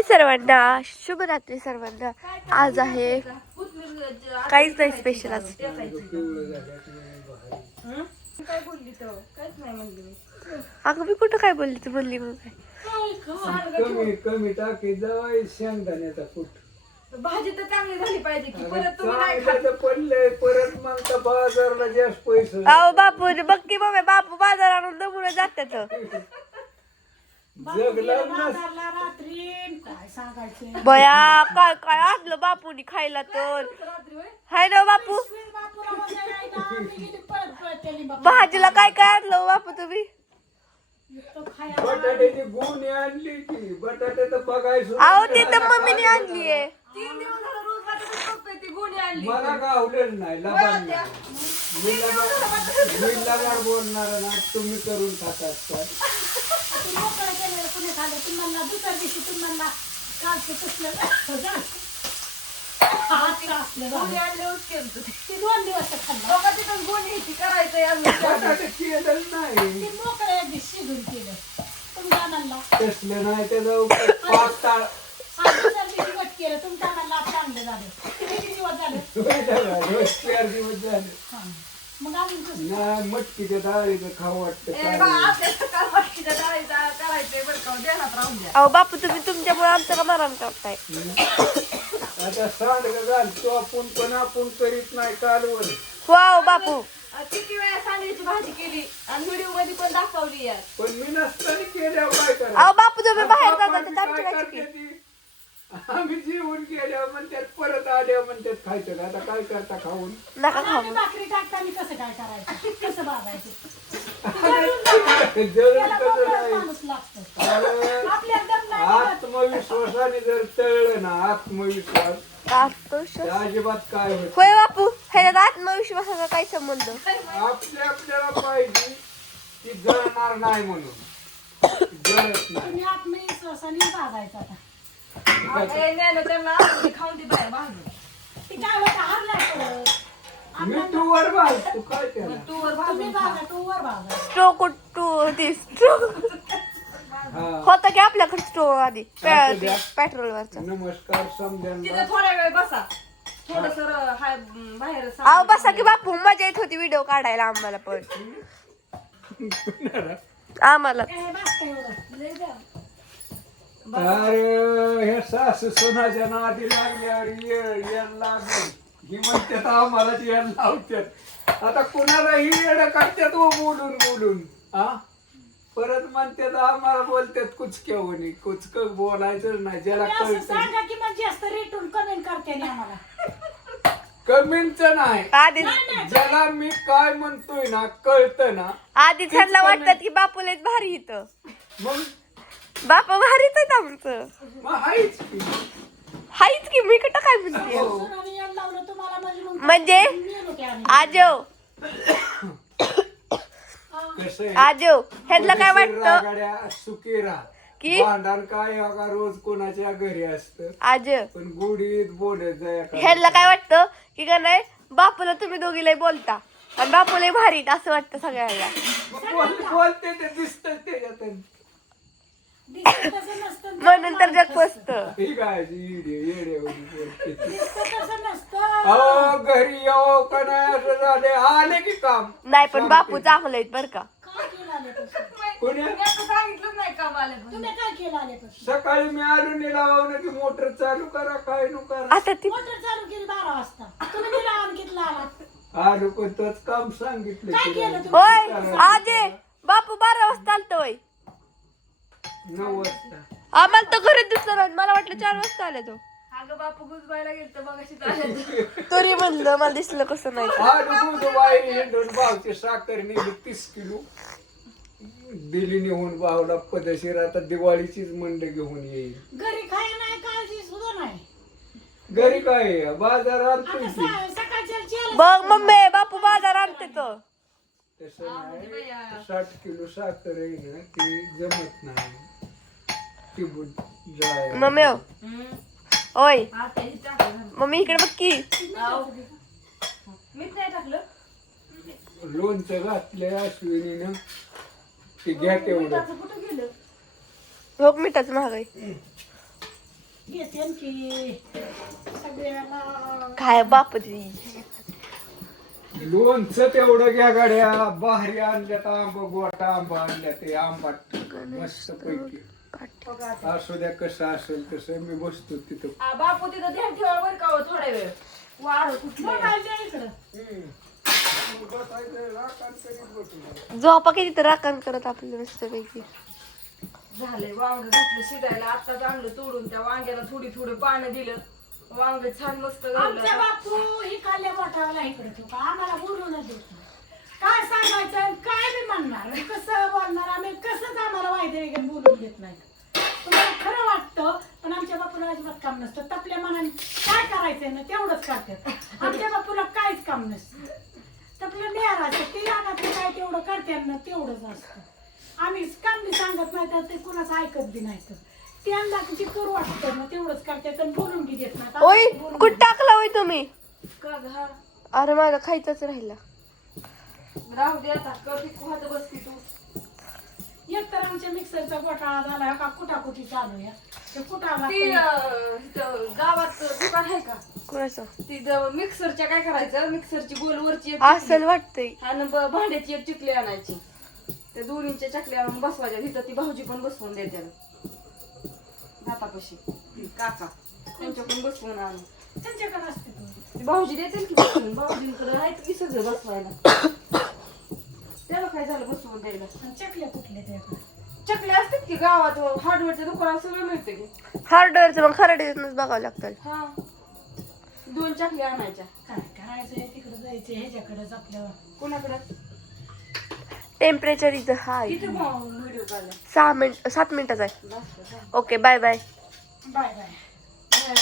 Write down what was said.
हाय सर्वांना, शुभरात्री सर्वांना. आज आहे काहीच नाही स्पेशल आज. अगं मी कुठं काय बोलली, तू बोलली मग कमी कमी टाकी जावाय शेंगदाण्याचा फूट भाजी तर चांगली झाली पाहिजे की परत तुम्ही नाही चांगलं पडलंय परत मग तर बाजारला जास्त पैसे अहो बापू बघ की मम्मी, बापू बाजार आणून दमून जातात. जगलं बया काय काय आणलं बापूनी खायला तर, हाय ना बापू. भाजीला काय काय आणलं बापू तुम्ही? बटाट्याची गुणी आणली की बटाटे तर बघायचं. अहो ते तर मम्मीने आणलीये. 3 दिवस झालं रोज बटाटे करतोय ती गोणी आणली. मला गावलेलं नाही लबाड नाही. मी लबाड बोलणार ना, तुम्ही करून टाकात का? गोणी आणल्यावरच केलं होतं. 2 दिवस खाल्लं. बघा तिथं गोणी ह्याची करायचंय अजून. बटाटे केलं नाही तसलं नाही त्याचं पाताळ रोज 4 दिवस झाले ना. मटकीच्या डाळीचं खाऊ वाटतं ए काय बा, आपल्या सकाळ मटकीच्या डाळीचा करायचंय बरं का, ध्यानात राहून द्या. अहो बापू तुम्ही तुमच्यामुळे आमचं का मरण करताय? आता सांडग घाल तो आपण करीत नाही कालवर. वाव बापू, किती वेळा सांडग्याची भाजी केली आणि व्हिडिओ मध्ये पण दाखवली यार. पण मी नसताना केल्यावर काय अहो करा बापू तुम्ही बाहेर जाता तर आमची काय चुकी? आम्ही जेवून गेल्यावर म्हणतात परत आल्यावर म्हणतात खायचं का? आता काय करता खाऊन नका खाऊ. जळून कसं नाही. आत्मविश्वासाने जर तळलं ना, आत्मविश्वास तर अजिबात काय होत. होय बापू, ह्याच्यात आत्मविश्वासाचा काय संबंध? आपल्याला पाहिजे की जळणार नाही म्हणून जळत नाही. नेलं त्यांना खाऊन ती बाहेर भाजून. मी तू वर बाल तू काय केलं? तू वर भाजून स्ट्रोक ती स्ट्रोक हा होता की आपल्याकडे स्ट्रोक आधी पेट्रोल वरचा. नमस्कार तिथं समजा थोड्या वेळ बसा. थोडस बाहेर अहो बसा की बापू, मजा येत होती व्हिडिओ काढायला आम्हाला पण. आम्हाला अरे हे सासू सोनाच्या नादी लागल्यावर येड लागल ही म्हणतात आम्हाला येड लावतात. आता कुणालाही येड काढतात व बोलून बोलून हा परत म्हणतात आम्हाला बोलतात कुचक्यावणी. कुचक बोलायचं नाही, ज्याला कळत कमींच नाही. आधी ज्याला मी काय म्हणतोय ना कळतं ना, आधी त्यांना वाटतात की बापूलाच भारी इथं. मग बापा भारीच आहेत आमचं. मग आहेच की. हायच की, मी कुठं काय म्हणते. हो. म्हणजे आजो कसं आहे, आजो ह्यातलं काय वाटतं रागाड्या सुकेरा की भांडण काय का रोज कोणाच्या घरी असतं, आज पण गुढीत बोलत जाय ह्याला काय वाटतं की का नाही, बापूला तुम्ही दोघीला बोलता आणि बापूला भारीत असं वाटतं सगळ्यांना. बोलते ते दिसत त्याच्यात. म्हणून तर जग पसत. ठीक आहे येडे बोलते. अहो घरी येऊ का नाही असं झाले आले की काम नाही पण बापू चांगलं आहेत बर का. कोणी सांगितलं नाही का मला. सकाळी मी आलो निलावावं की मोटर चालू करा काय नु करा. आता ती आलो पण तोच काम सांगितलं तिला. होय आजे बापू 12 वाजता आलत होय. 9 वाजता आम्हाला तर घरी दिसलं, मला वाटलं 4 वाजता आले तो. अगं बापू गुजबायला गेलं तर बघाशी चालेल. तरी म्हणलं मला दिसलं कसं नाही. आलो बुधवारी हिंडून भावची साखर नेली 30 किलो दिली नेऊन भावला पदशीर. आता दिवाळीचीच मंड घेऊन येईल. घरी खाय नाही काळजी सुद्धा नाही. घरी काय बाजार आणतोय की. बघ मम्मी, बापू बाजार आणते तर. तसं नाही 60 किलो साखर आहे ना ती जमत नाही. ती जाय मम्मी हो. ओय आता हे टाकलं. मम्मी इकडे बघ की. मीच नाही टाकलं. लोणचं घातलंय अश्विनीनं ते घ्या तेवढं. कुठं गेलं? हो मिठाच महागाई. घेते की सगळ्याला काय बापूची लोणचं तेवढं घ्या गाड्या भारी आणल्यात आंब गोटा आंबा आणल्या ते आंबाट मस्त पैकी असू द्या कसं असेल तसं मी बसतो तिथं बापू तिथं ध्यान ठेवा बरं का हो थोडा वेळ वाढ कुठली बघायचं इकडं बसायचं राखण करीत बसू. झोपा किती तर राखण करत आपलं मस्तपैकी. झाले वांग घातलं शिजायला आत्ताच आणलं तोडून त्या वांग्याला थोडी पाणी दिलं वांग छान मस्त आमचा झालं बापू ही काल्या मोठावाला इकडे ठेवतो आम्हाला बोलूनच देत नाही. काय सांगायचं आणि काय बी म्हणणार आणि कसं बोलणार आम्ही कसंच आम्हाला वायदे वगैरे बोलून देत नाही. तुम्हाला खरं वाटतं पण आमच्या बापूला अजिबात काम नसतं. तपल्या मनाने काय करायचंय ना तेवढंच करतात. आमच्या बापूला काहीच काम नसतं. तपलं नेहर असतं ते रानातलं काय तेवढं करतात ना तेवढंच असतं. आम्ही काम बी सांगत नाही तर ते कुणाचं ऐकत बी नाही तर त्यांना जे करू वाटतं ना तेवढंच करतात आणि बोलून बी देत नाही. ओय कुठं टाकला होय तुम्ही? का घा अरे माझा खायचाच राहिला. राहू दे आता कधी कुहात बसती तू एक तर आमच्या मिक्सरचा घोटाळा झाला का कुटाकुटी चालू आहे. ते कुटाला ती इथं गावात दुकान आहे का कोणाचं तिथं मिक्सरच्या काय करायचं मिक्सरची गोलवरची एक असं वाटतंय. आणि भांड्याची एक चिकली आणायची त्या दोन्हीच्या चकल्या आणून बसवायच्या तिथं ती भाऊजी पण बसवून देते दातापाशी ती काका त्यांच्याकडून बसवून आणून त्यांच्याकडे असते तो. ती भाऊजी देतील की बसवून भाऊजींकडे आहेत की सगळं बसवायला त्याला काय झालं बसवून द्यायला आणि चकल्या कुठल्या त्याकडे चकल्या असतात की गावात हार्डवेअरच्या दुकानात सगळं मिळतं की हार्डवेअरचं मग खराडीतूनच बघावं लागतं. हा 2 चकल्या आणायच्या काय करायचंय तिकडे जायचं ह्याच्याकडेच आपल्याला कोणाकडे टेम्परेचर इथं हाय किती व्हिडिओ काढला 7 मिनिटाचा आहे. बस okay bye bye. Bye bye.